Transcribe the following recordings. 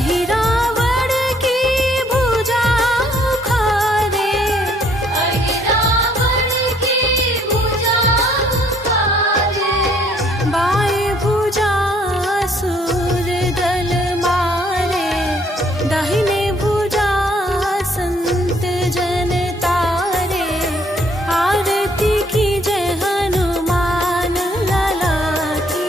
अहिरावण की भुजा उखाड़े, अहिरावण की भुजा उखाड़े, बाएं भुजा असुर दल मारे, दाहिने भुजा संत जन तारे, आरती की जय हनुमान लला की।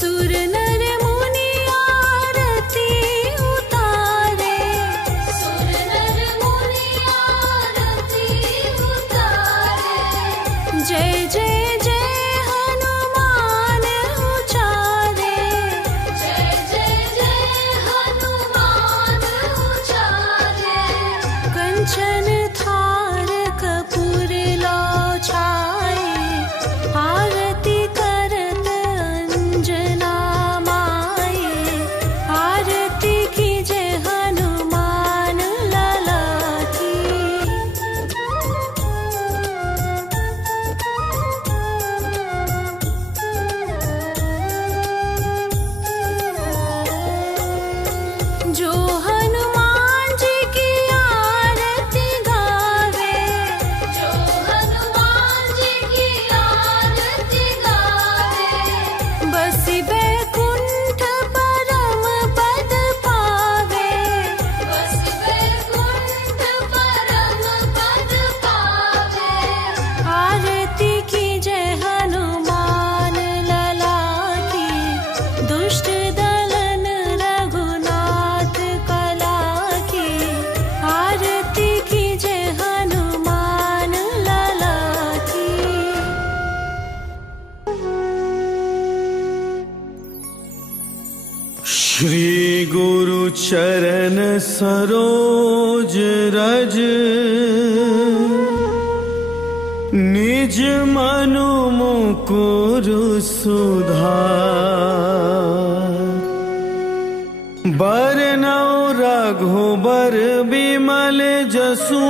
सुर नर मुनि आरती उतारे, सुर नर मुनि आरती उतारे, जय जय जय हनुमान उचारे, जय जय जय हनुमान उचारे, कंचन थार कपूर लो छाए, आरती करत अंजना माए, आरती की जय हनुमान लला की। जो हनुमान जी की आरती गावे, जो हनुमान जी की आरती गावे, बसी बैकुंठ परम पद पावे, बसी बैकुंठ परम पद पावे, आरती की जय हनुमान लला की। दुष्ट दलन रघुनाथ कला की, आरती की जय हनुमान लला की। श्री गुरु चरण सरोज रज, निज मनु मुकुर सुधार, बरनौ रघुबर बिमल जसु,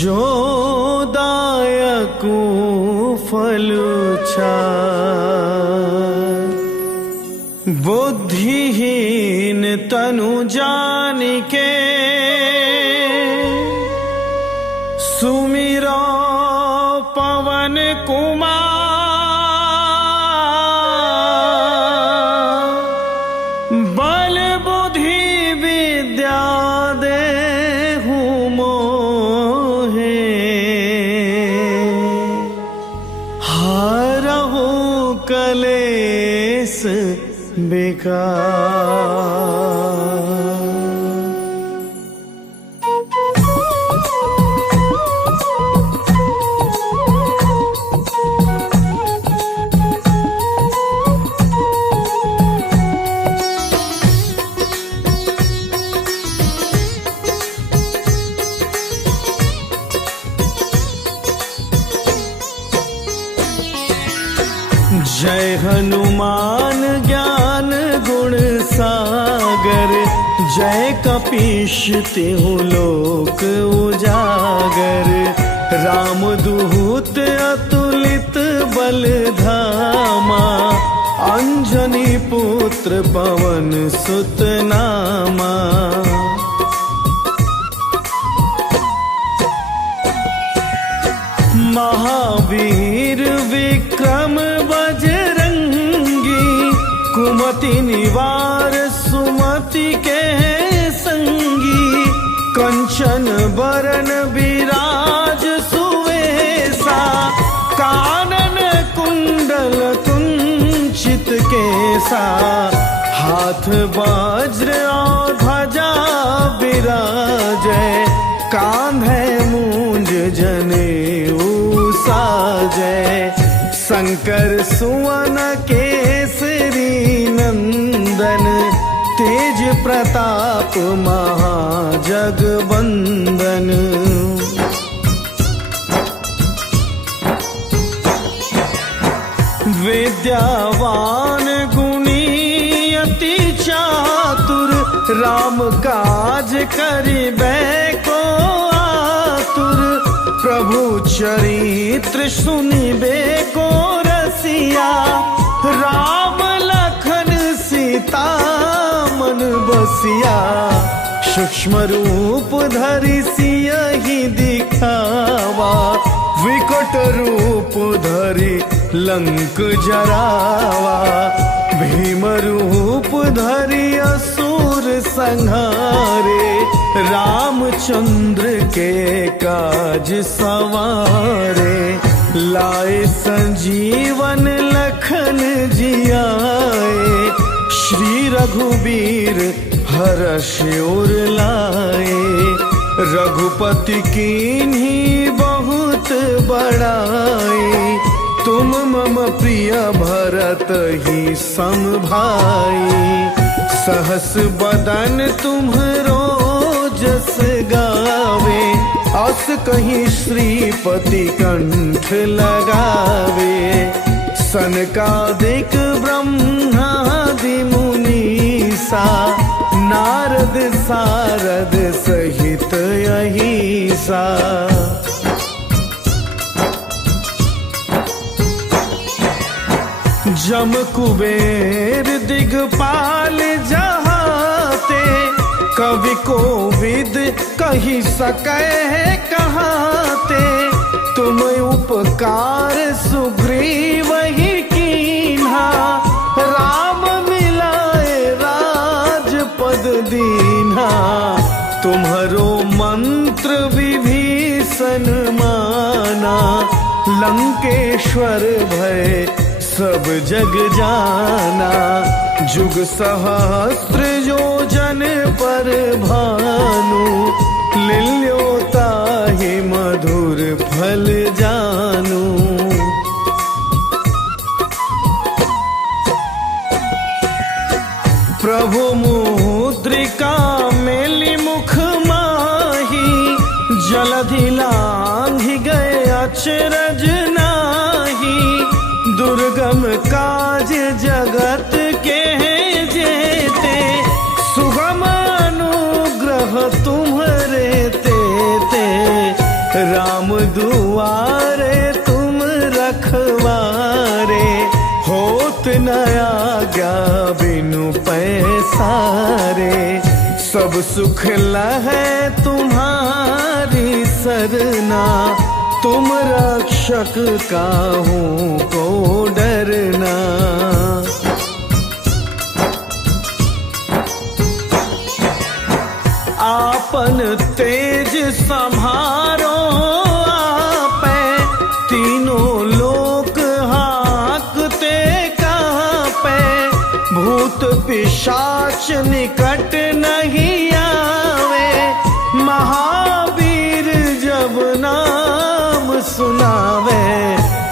जो दायकु फल चार। बुद्धिहीन तनु जानिके, सुमिरो पवन कुमार, बल बुद्धि विद्या देहु मोहे, हरहु कलेस बेकार। जय हनुमान ज्ञान गुण सागर, जय कपीश तिहु लोक उजागर, रामदूत अतुलित बल धामा, अंजनी पुत्र पवन सुत नामा। महावीर विक्रम बजरंगी, कुमति निवार सुमति के संगी, कंचन बरन विराज सुवेशा, कानन कुंडल कुंचित केसा, हाथ वज्र और ध्वजा विराजै, कांधे मूंज जनेऊ साजै, शंकर सुवन केसरी नंदन, तेज प्रताप महाजगवंदन। विद्यावान गुणी अति चातुर, राम काज करिबे को आतुर, प्रभु चरित्र सुनिबे को रसिया। राम लखन सीता मन बसिया, सूक्ष्म रूप धरि सियहि दिखावा। विकट रूप धरि लंक जरावा, भीम रूप धरि असुर संहारे। रामचंद्र के काज सवारे, लाए संजीवन लखन जियाए। श्री रघुबीर हर्ष उर लाए, रघुपति कीन्ही बहुत बड़ाई। तुम मम प्रिय भरत ही सम भाई, सहस बदन तुम्हरो जस गावे। अस कहीं श्रीपति कंठ लगावे, सनकादिक ब्रह्मादि मुनीसा। नारद सारद सहित अहिसा, जम कुबेर दिगपाल जहाते। कवि कोविद कही सकै कहाते, तुम उपकार सुग्रीव ही कीन्हा। राम मिलाए राजपद दीन्हा, तुम्हरो मंत्र विभीषण माना। लंकेश्वर भय सब जग जाना, जुग सहस्त्र योजन पर भानु। लिल्यो ताहि मधुर फल जानू। प्रभु मुद्रिका मेलि मुख माही, जलधि लांघि गए अचरज नाही। दुर्गम काज जगत के जेते, सुगम अनुग्रह तुम्हरे तेते। राम दुआरे तुम रखवारे, होत न आज्ञा बिनु पैसारे। सब सुख लहै तुम्हारी सरना, तुम रक्षक काहू को डरना। आपन तेज संभारो आपै, तीनों लोक हाकते कापै। भूत पिशाच निकट नहीं आवे, महावीर जब नाम सुनावे।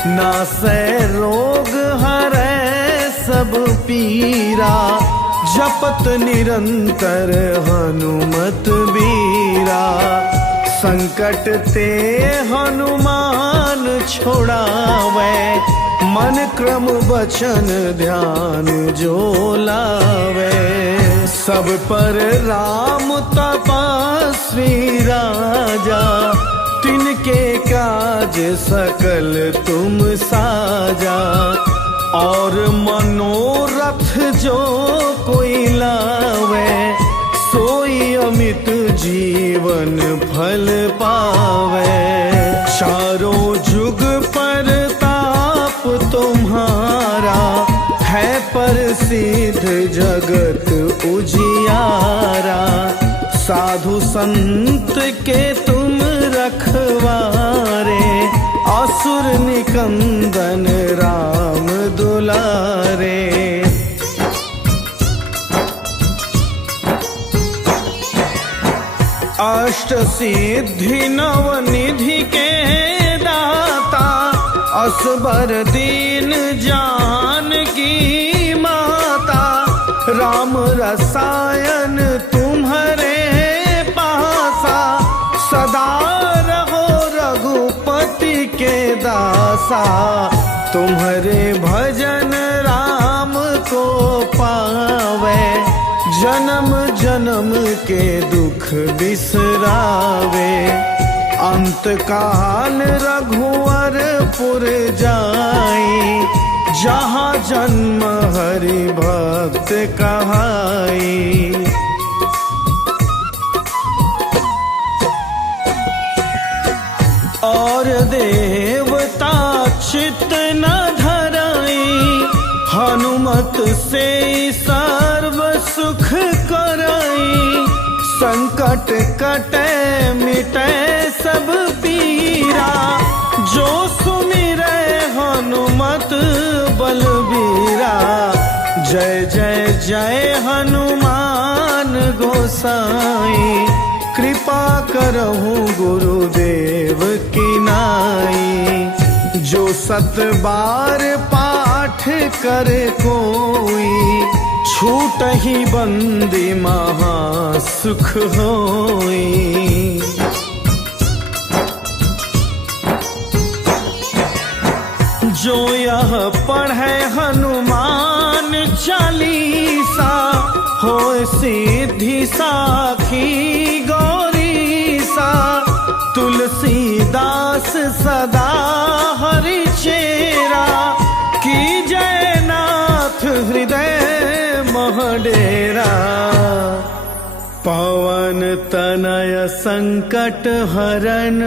नासै रोग हरै सब पीरा, जपत निरंतर हनुमत बीरा। संकट ते हनुमान छोड़ावे, मन क्रम वचन ध्यान जो लावे। सब पर राम तपस्वी राजा, तिनके काज सकल तुम साजा। और मनोरथ जो कोई लावे, सोई अमित जीवन फल पावे। चारों जुग पर ताप तुम्हारा, है प्रसिद्ध जगत उजियारा। साधु संत के तुम रखवारे, असुर निकंदन राम दुलारे। अष्ट सिद्धि नव निधि के दाता, असबर दीन जानकी माता। राम रसायन तुम्हारे पासा, सदा रहो रघुपति के दासा। तुम्हारे भजन राम को पावे, जन्म जन्म के दुख बिसरावे, अंत काल रघुवरपुर जाई, जहाँ जन्म हरि भक्त कहाई। और देवता चित्त न धराई, हनुमत से सर्व सुख कराई। संकट कटे मिटे सब पीरा, जो सुमिरै हनुमत बलबीरा। जय जय जय हनुमान गोसाई, कृपा करहु गुरुदेव की नाई। जो सत बार पाठ करे कोई, छूटहि बंदी महा सुख होई। जो यह पढ़े हनुमान चालीसा, होय सिद्धि साखी गौरीसा। तुलसीदास सदा हरि चेरा, की जय नाथ हृदय महडेरा। पवन तनय संकट हरन,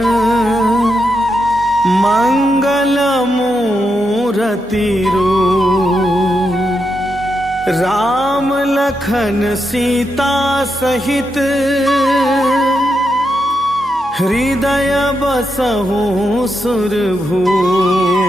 मंगल मूरति रूप। राम लखन सीता सहित, हृदय बसहु सुरभूप।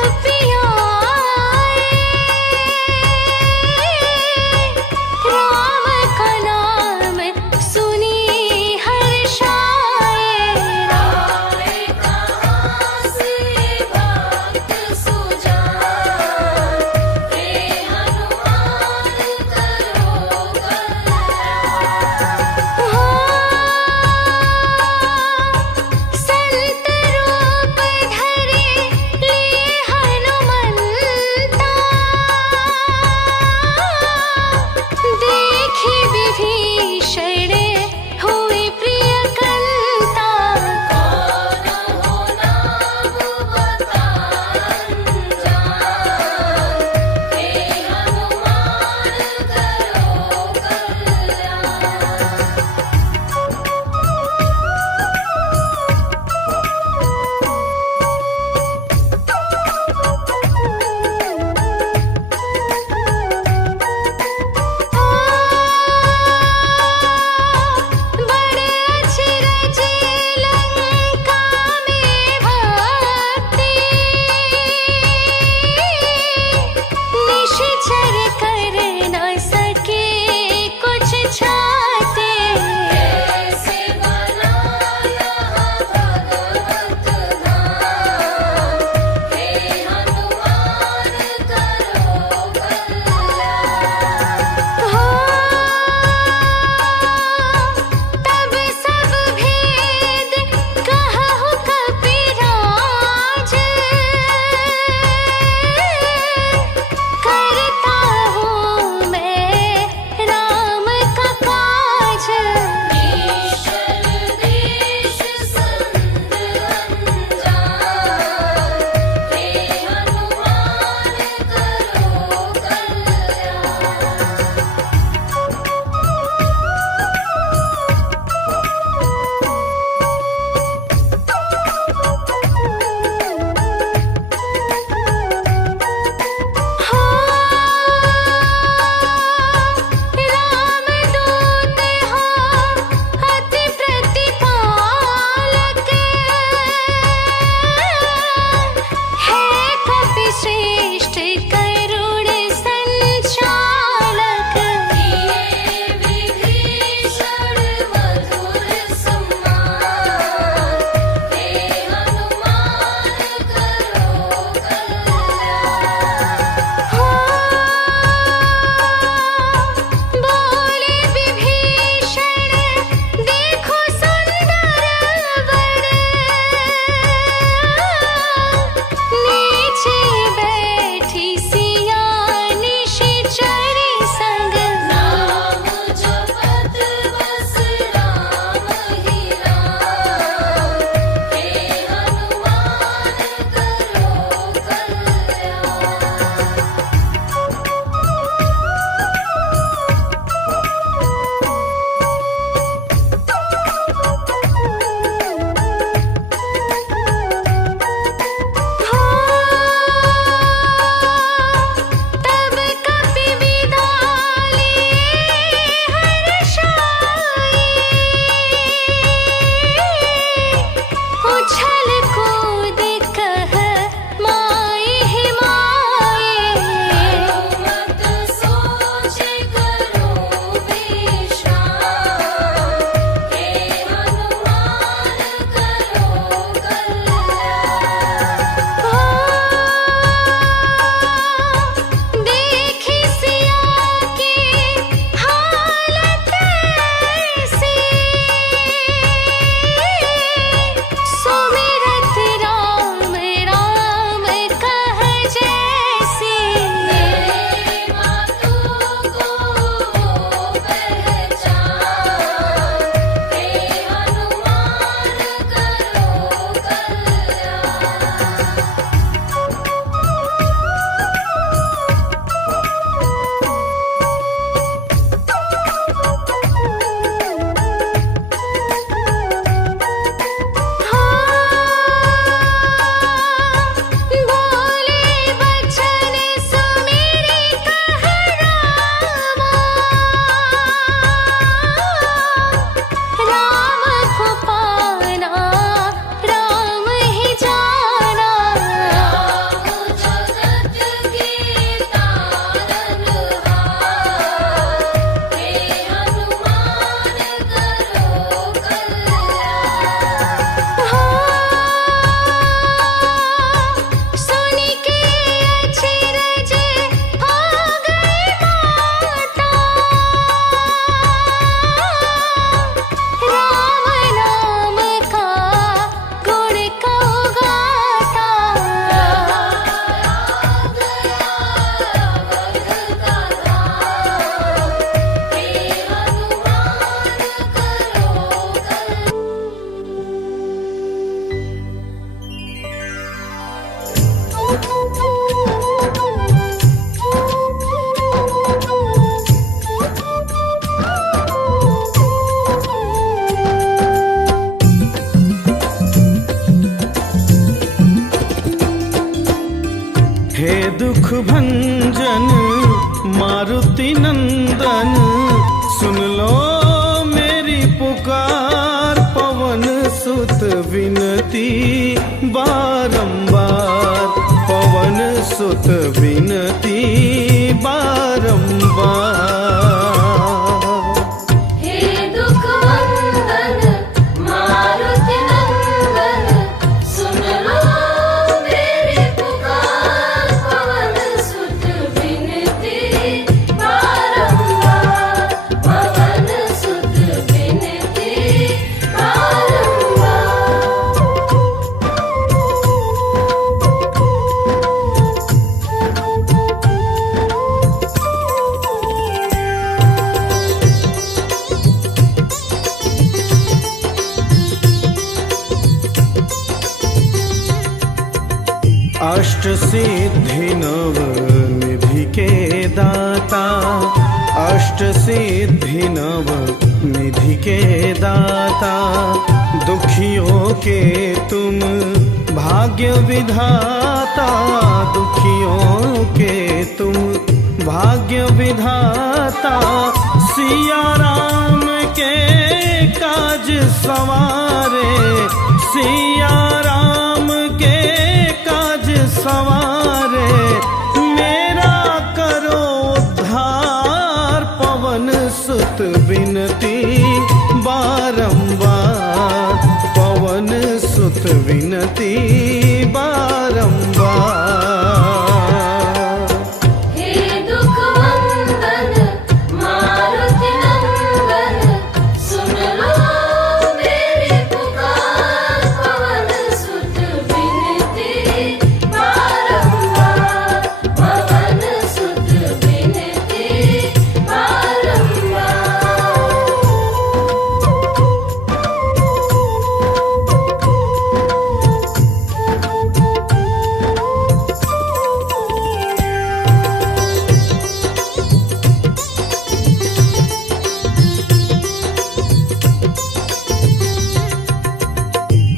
कपियाए, राम का नाम सुनी हर्षाए। राम कहाँ से भक्त सुजान, हे हनुमान करो संत रूप धरे लिए हनुमंता, देखी विभीषण हुए प्रिय कंता। कौन हो नाम बतान जान, हे हनुमान करो कल्याण। बड़े अचरज लंका में भक्ति, निश्चर कर न सके कुछ छाते। कैसे बनाया भगवत धाम, हे हनुमान करो कल्याण। तब सब भेद कहु कपिराज, करता हूँ मैं राम का काज। ईश्वर देश संत अनजान, हे हनुमान करो रामदूत हो अति प्रतिपालक, है कपिश्रेष्ठ करुण संचालक। किए विभीषण मधुर सम्मान, हे हनुमान करो कल्याण। बोले विभीषण देखो सुंदर वन, नीचे बैठी सी हे दुख भंजन मारुति नंदन, सुन लो मेरी पुकार। पवन सुत विनती बारंबार, पवन सुत विनती बारंबार। हे दुख भंजन मारुति नंदन, सुन लो मेरी पुकार। पवन सुत विनती बारंबार, पवन सुत विनती बारंबार। अष्ट सिद्धि नव निधि के दाता, अष्ट सिद्धि नव निधि के दाता। दुखियों के तुम भाग्य विधाता, दुखियों के तुम भाग्य विधाता। सिया राम के काज सवारे, सिया राम के काज सवारे। मेरा करो उद्धार, पवन सुत विनती बारंबार, पवन सुत विनती बारंबार। हे दुख भंजन मारुति नंदन, सुन लो मेरी पुकार। पवन सुत विनती बारंबार, पवन सुत विनती बारंबार।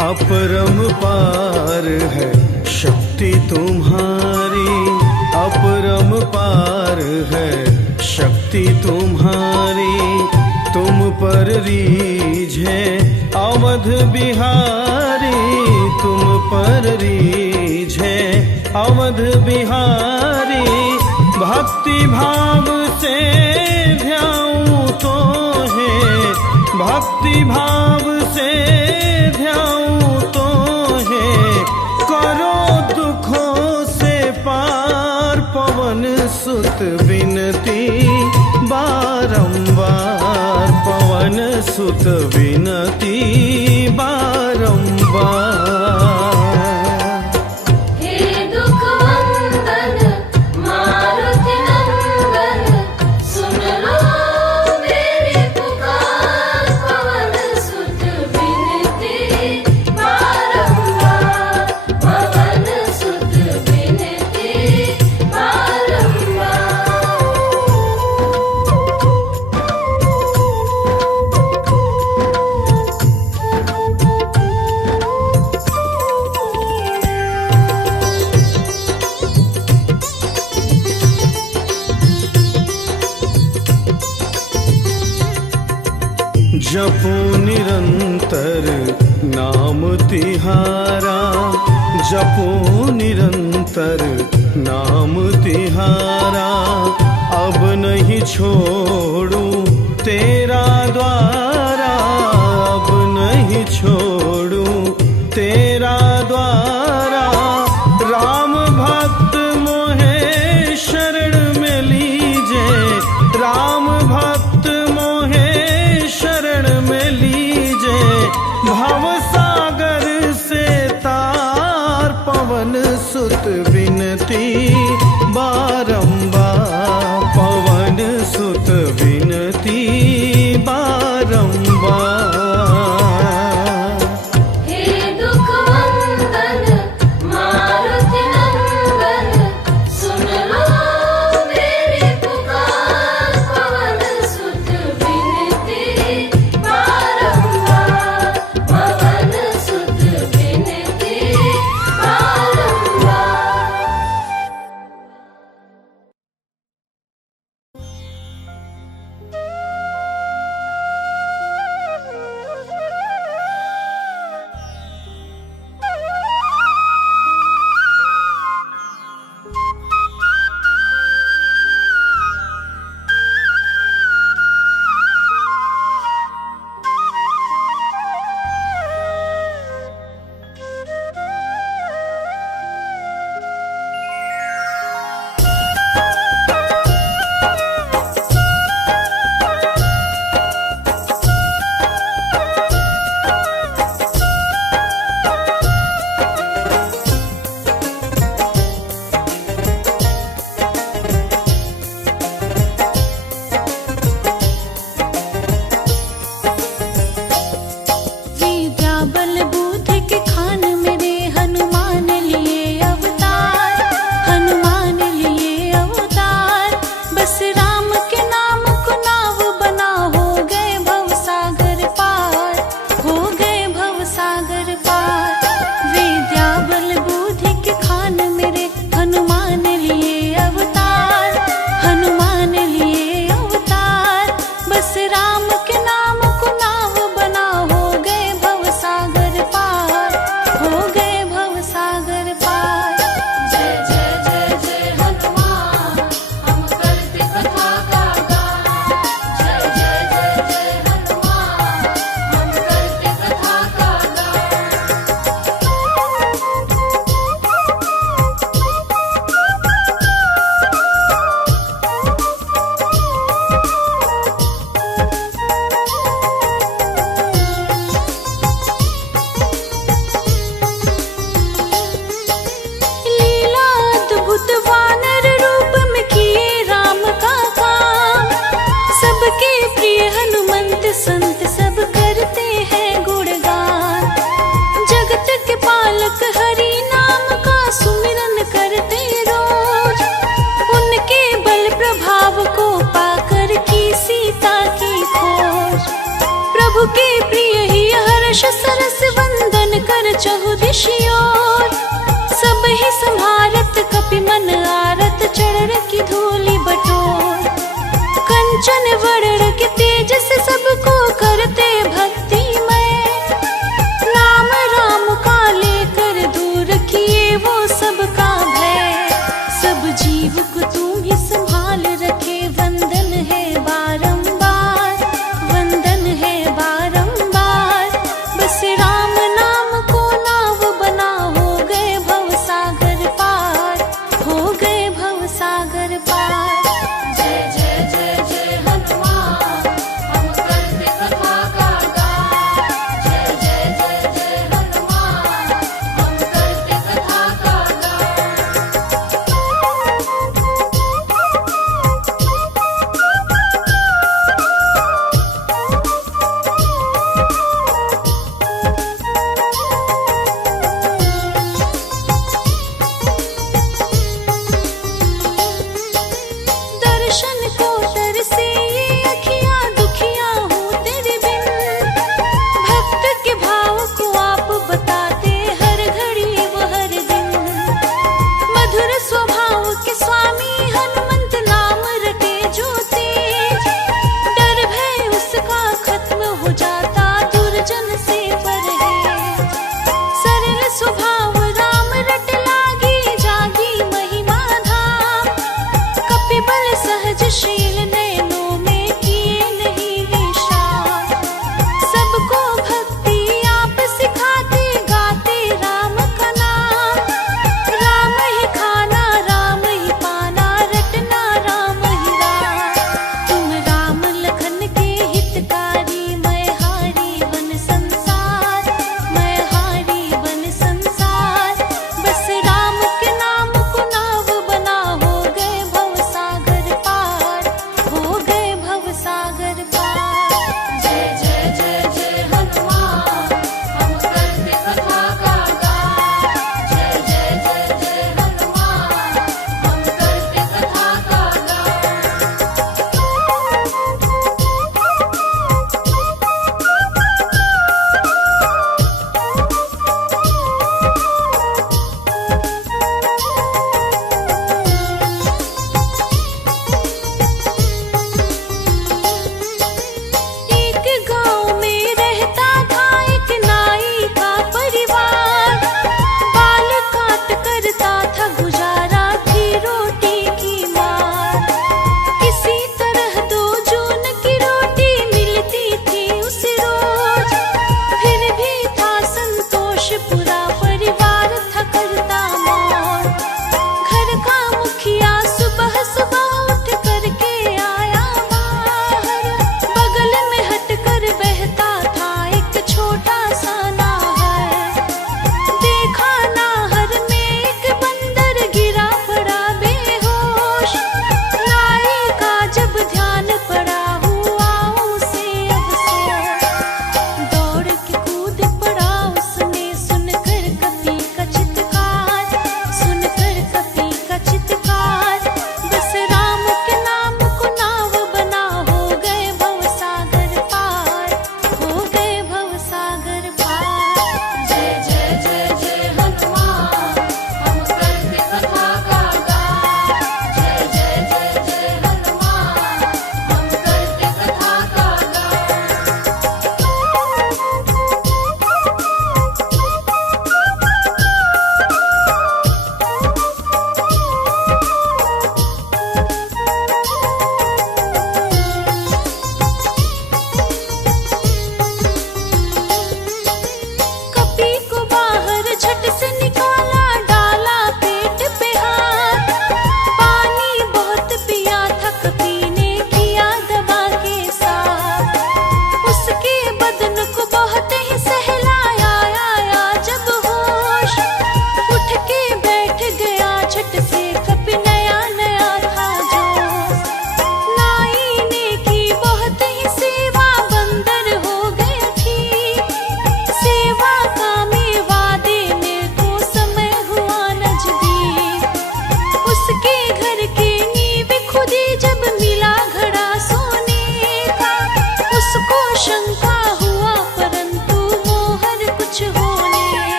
अपरम पार है शक्ति तुम्हारी, अपरम पार है शक्ति तुम्हारी। तुम पर रीझे अवध बिहारी, तुम पर रीझे अवध बिहारी। भक्ति भाव से ध्याऊं तो है, भक्ति भाव से ध्याऊं तो है। करो दुखों से पार, पवन सुत विनती बारंबार, पवन सुत विनती बारंबार। हे दुख भंजन मारुति नंदन, सुन लो मेरी पुकार। पवन सुत विनती बारंबार, पवन सुत विनती बारंबार। जपो निरंतर नाम तिहारा, जपो निरंतर नाम तिहारा। अब नहीं छोड़ू तेरा द्वारा, अब नहीं छोड़ू तेरा द्वारा। राम भक्त मोहे शरण में लीजे, राम भक्त मोहे शरण में लीजे। भव सागर से तार, पवन सुत विनती बारंबार, पवन सुत विनती बारंबार। हे दुख लिए अवतार, हनुमान लिए अवतार। बस राम के नाम को नाव बना, हो गए भव सागर पार, हो गए भव सागर पार। जय जय जय जय हनुमान, हम करते कथा का गान। जय जय जय जय हनुमान, हम करते कथा का गान। लीला अद्भुत वानर रूप में किए राम का काम, सबके प्रिय हनुमंत संत सब करते हैं गुणगान। जगत के पालक हरि नाम का सुमिरन करते रोज, उनके बल प्रभाव को पाकर की सीता की खोज। प्रभु के प्रिय ही हर्ष सरस वंदन कर चहु दिशियोर, सब ही संभारत कपि मन आरत चढ़ की धूलि बटोर। कंचन वरण के तेज से सबको करते भक्तिमय, नाम राम का लेकर दूर किए वो सबका भय। सब जीव को तुम ही संभाल रखे, वंदन है बारंबार, वंदन है बारंबार। बस राम नाम को नाव बना, हो गए भव सागर पार, हो गए भव सागर पार। जय जय जय जय हनुमान, हम करते कथा का गान। जय जय जय जय हनुमान, हम करते कथा का गान। दर्शन को तरसे ये अखियाँ, दुखियाँ हूँ तेरे बिन। भक्त के भाव को आप बताते हर घड़ी वो हर दिन। मधुर स्वभाव के स्वामी हनुमंत नाम रटे जो तेज, डर भय उसका खत्म हो जाता दुर्जन से परहेज। सरल स्वभाव राम रट लागी, जागी महिमा धाम। कपिबल सहजशील नयनों में किए नहीं विश्राम। सबको भक्ति आप सिखाते, गाते राम का नाम। राम ही खाना राम ही पाना, रटना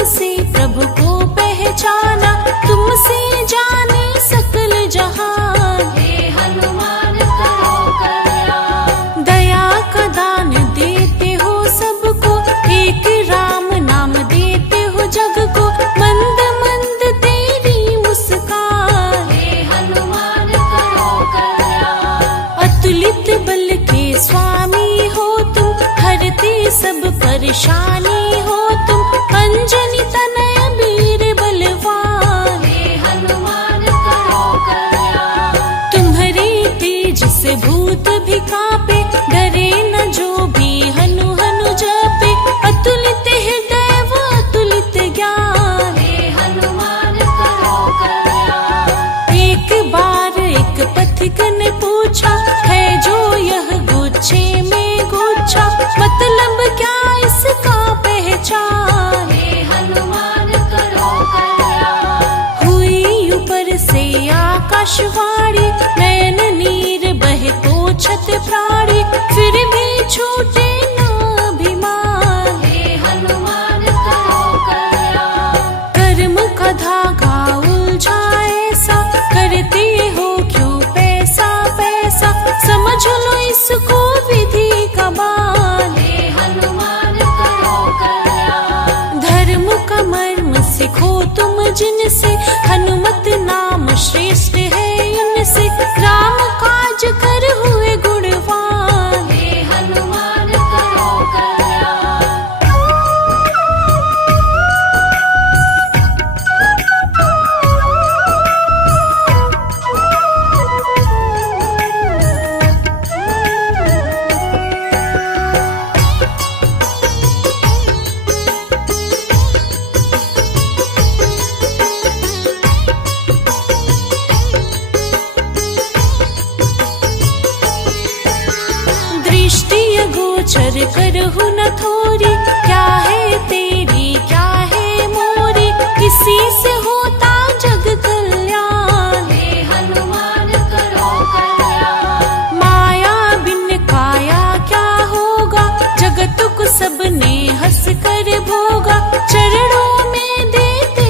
तुमसे प्रभु को पहचाना, तुमसे जाने सकल जहान। हे हनुमान करो कल्याण। दया का दान देते हो सबको, एक राम नाम देते हो जग को, मंद मंद तेरी मुस्कान। हे हनुमान करो कल्याण। अतुलित बल के स्वामी हो तुम, हरते सब परेशानी हो तुम, अंजनी तनय वीर बलवान। हे हनुमान करो कल्याण। तुम्हारे तेज से भूत भी कांपे, डरे न जो भी हनु हनु जपे, अतुलित हृदय व अतुलित ज्ञान। हे हनुमान करो कल्याण। एक बार एक पथिक ने पूछा, है जो यह गुच्छे में गुच्छा, मतलब क्या इसका पहचान। हे हनुमान करो कल्याण। हुई ऊपर से आकाशवाणी, नयन नीर बहे पोछत प्राणी, फिर भी छूटे न अभिमान। हे हनुमान करो कल्याण। कर्म का धागा उलझा ऐसा, करते हो क्यों पैसा पैसा, समझ लो इसको विधि का बान। हे हनुमान करो कल्याण। धर्म का मर्म सीखो तुम जिनसे, हनुमत नाम श्रेष्ठ है इनसे, राम काज कर हुए गुणवान। हे हनुमान करो कल्याण। दृष्टि गोचर करहु न थोरी, क्या है तेरी क्या है मोरी, किसी से होता जग कल्याण। हे हनुमान करो कल्याण। माया बिन काया क्या होगा, जगत को सबने हंस कर भोगा, चरणों में देते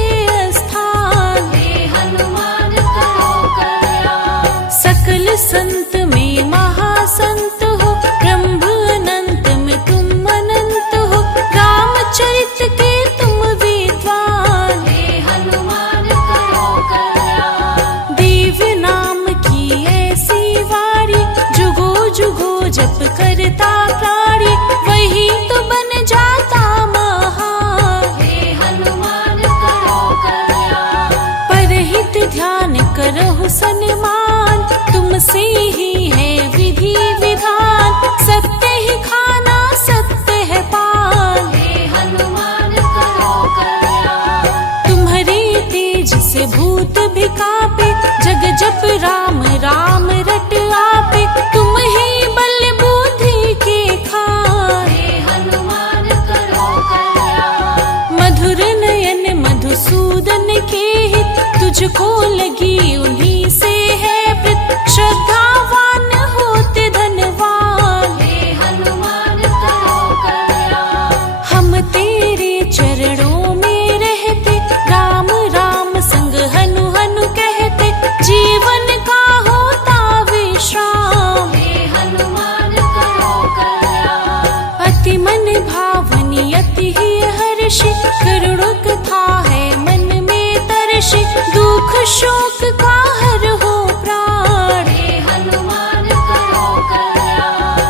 स्थान। हे हनुमान करो कल्याण। सकल संत में महासंत हो, ब्रह्म अनंत में तुम अनंत हो, रामचरित के तुम विद्वान। हे हनुमान करो कल्याण। दिव्य नाम की ऐसी वाणी, जुगो जुगो जप करता प्राणी, वही तो बन जाता महान। हे हनुमान करो कल्याण। परहित ध्यान करहु सन्मान, तुमसे ही है विधि विधान, सत्य ही खाना सत्य है पान। हे हनुमान करो कल्याण। तुम्हारे तेज से भूत भी कांपे, जग जप राम राम रट आपे, तुम ही बल बुद्धि के खान। हे हनुमान करो कल्याण। मधुर नयन मधुसूदन के हित, तुझको लगी उन्हीं से है प्रीत, श्रद्धावान होते धनवान। हे हनुमान करो कल्याण। हम तेरे चरणों में रहते, राम राम संग हनु हनु कहते, जीवन का होता विश्राम। हे हनुमान करो कल्याण। अति मन भावनी अति ही हर्षि, करुण कथा है मन में तरषि, दुख शोक का हर हो प्राण। हे हनुमान करो कल्याण।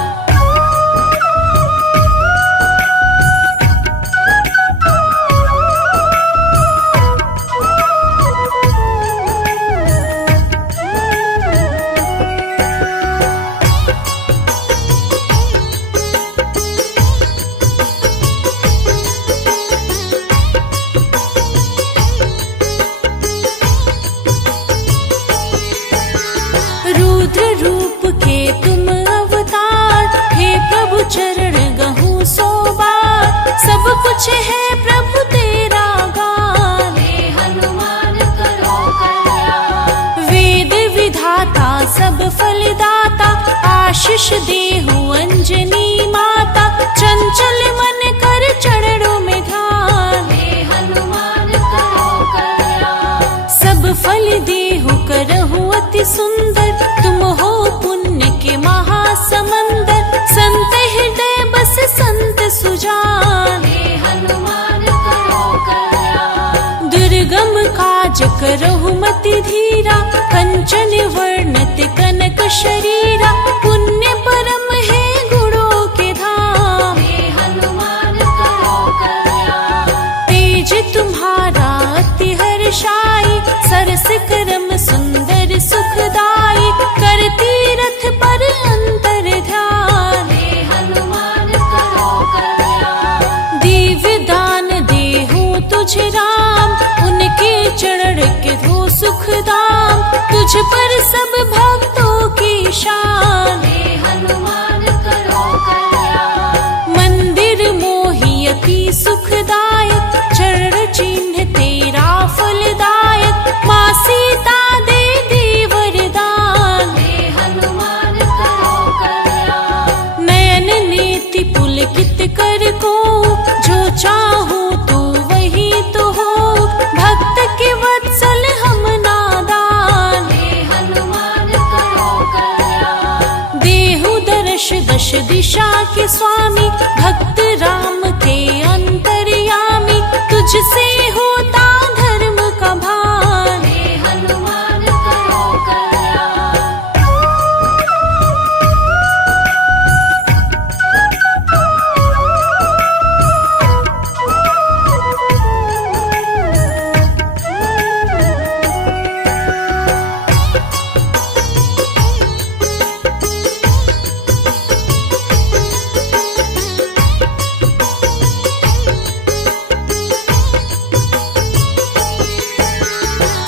रुद्र रूप के तुम अवतार, हे प्रभु चरण गहूँ सो बार, सब कुछ है प्रभु तेरा गान। हे हनुमान करो कल्याण। वेद विधाता सब फलदाता, आशीष देहु अंजनी माता, चंचल मन कर चरणों में ध्यान। हे हनुमान सुंदर, तुम हो पुण्य के महासमंदर। संत हृदय बस संत सुजान, हे हनुमान करो कल्याण। दुर्गम काज करहु मति धीरा, कंचन वर्णत कनक शरीरा। पुण्य परम है गुणों के धाम, हे हनुमान करो कल्याण। तेज तुम्हारा अति हर्षाई, सरस करम सुंदर सुखदाई। कर तीरथ पर अंतर ध्यान, हे हनुमान करो कल्याण। दिव्य दान देहु तुझ राम, उनके चरण के धो सुखदाम। तुझ पर सब भक्तों की शान, हे हनुमान करो कल्याण। मंदिर मोहि अति सुखदायक, चरण चिन्ह तेरा फलदायक। माँ सीता दे दी वरदान, हे हनुमान करो कल्याण। नयन नेति पुलकित कर को, जो चाहूं तो वही तो हो। भक्त के वत्सल हम नादान, हे हनुमान करो कल्याण। देहु दर्श दश दिशा के स्वामी। भक्त राम के अंतर्यामी, तुझसे होता धर्म का भान, हे हनुमान करो कल्याण।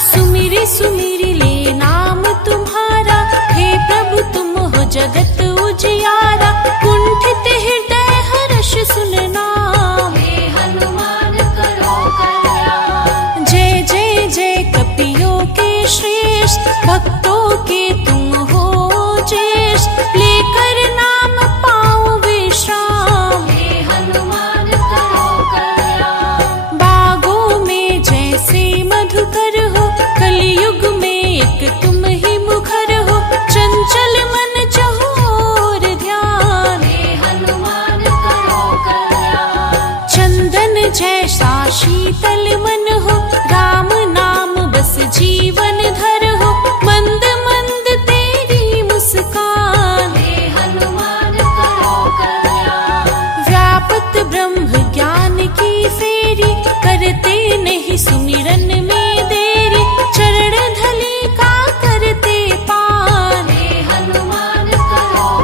सुमिरी सुमिरी ले नाम तुम्हारा, हे प्रभु तुम हो जगत उजियारा। कुंठित हृदय हर्ष सुन नाम, हे हनुमान करो कल्याण। जय जय जय कपियों के श्रेष्ठ। भक्त